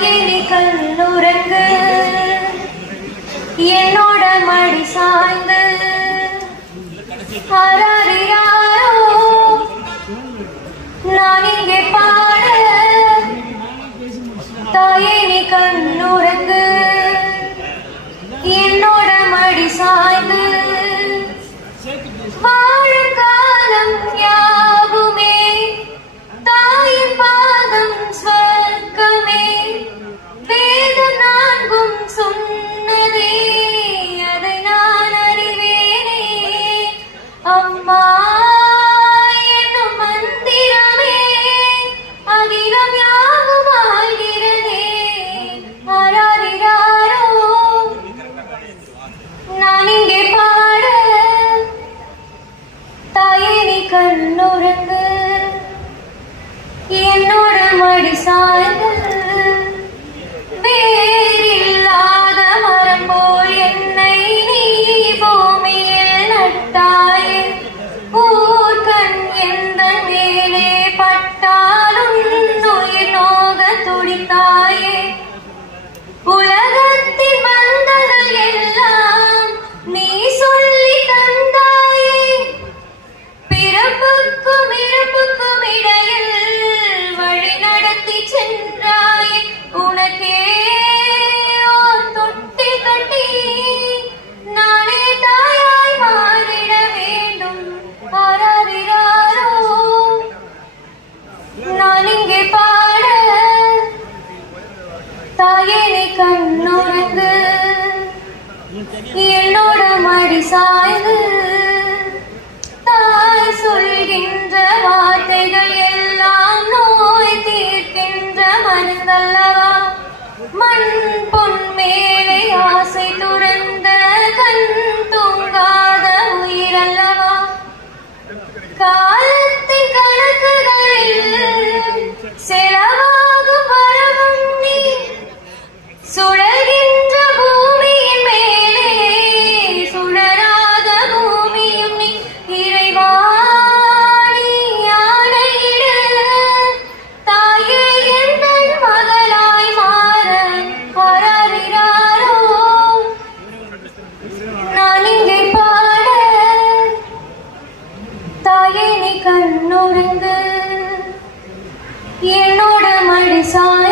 கிளி கண்ணுறங்கு. என்னோட மடி சாய்ந்து. யாரோ? நான் இங்கே பாட. தாயே நீ கண்ணுறங்கு. என்னோட மடி சாய் என்னோட மடி சாய்ந்தது கண்ணுறங்கு. என்னோட மடி சாய்ந்து. தாய் சொல்கின்ற வார்த்தைகள் எல்லாம் நோய் தீர்க்கின்ற மனதல்லவா மண் பொருந்து என்னோட மடிசான்